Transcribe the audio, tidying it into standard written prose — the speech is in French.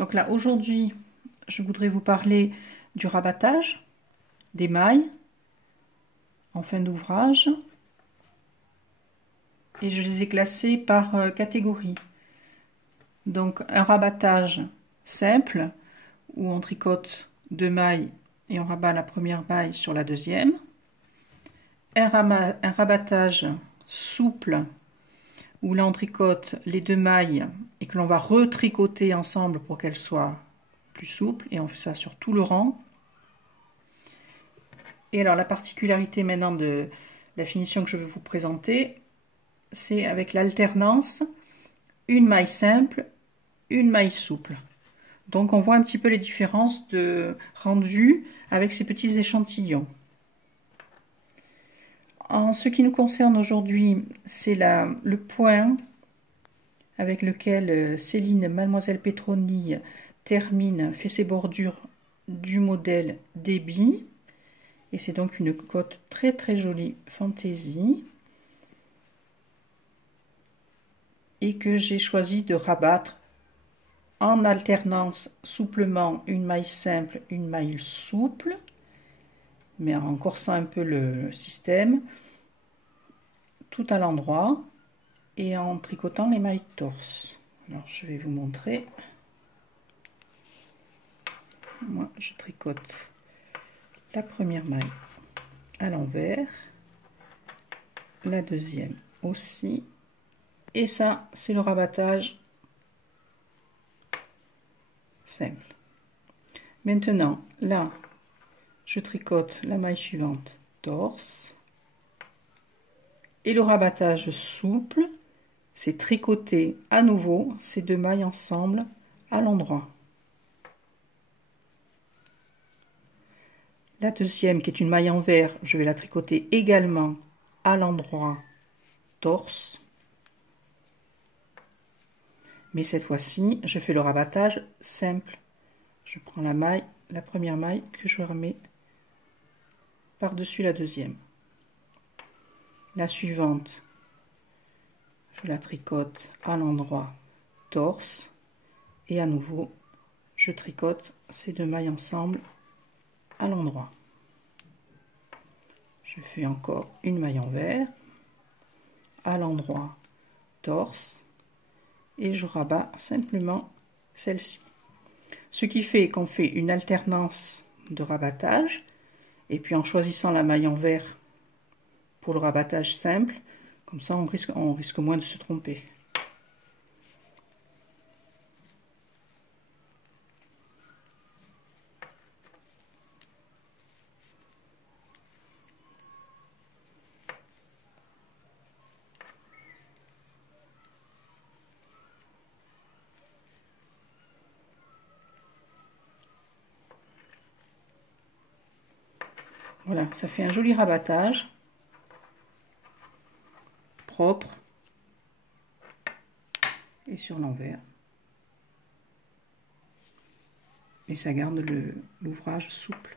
Donc là, aujourd'hui, je voudrais vous parler du rabattage, des mailles en fin d'ouvrage. Et je les ai classées par catégorie. Donc un rabattage simple, où on tricote 2 mailles et on rabat la première maille sur la deuxième. Un rabattage souple, où là on tricote les 2 mailles et que l'on va retricoter ensemble pour qu'elles soient plus souples, et on fait ça sur tout le rang. Et alors la particularité maintenant de la finition que je vais vous présenter, c'est avec l'alternance, une maille simple, une maille souple. Donc on voit un petit peu les différences de rendu avec ces petits échantillons. En ce qui nous concerne aujourd'hui, c'est le point avec lequel Céline Mademoiselle Petroni fait ses bordures du modèle Débit. Et c'est donc une cotte très très jolie fantaisie. Et que j'ai choisi de rabattre en alternance souplement une maille simple, une maille souple, mais en corsant un peu le système, tout à l'endroit, et en tricotant les mailles torse. Alors je vais vous montrer. Moi je tricote la première maille à l'envers, la deuxième aussi, et ça c'est le rabattage simple. Maintenant là je tricote la maille suivante torse, et le rabattage souple, c'est tricoter à nouveau ces 2 mailles ensemble à l'endroit. La deuxième, qui est une maille envers, je vais la tricoter également à l'endroit torse. Mais cette fois-ci, je fais le rabattage simple. Je prends la première maille que je remets par-dessus la deuxième. La suivante, je la tricote à l'endroit torse. Et à nouveau, je tricote ces 2 mailles ensemble à l'endroit. Je fais encore une maille envers à l'endroit torse et je rabats simplement celle-ci. Ce qui fait qu'on fait une alternance de rabattage, et puis en choisissant la maille envers pour le rabattage simple, comme ça on risque moins de se tromper. Voilà, ça fait un joli rabattage propre et sur l'envers. Et ça garde l'ouvrage souple.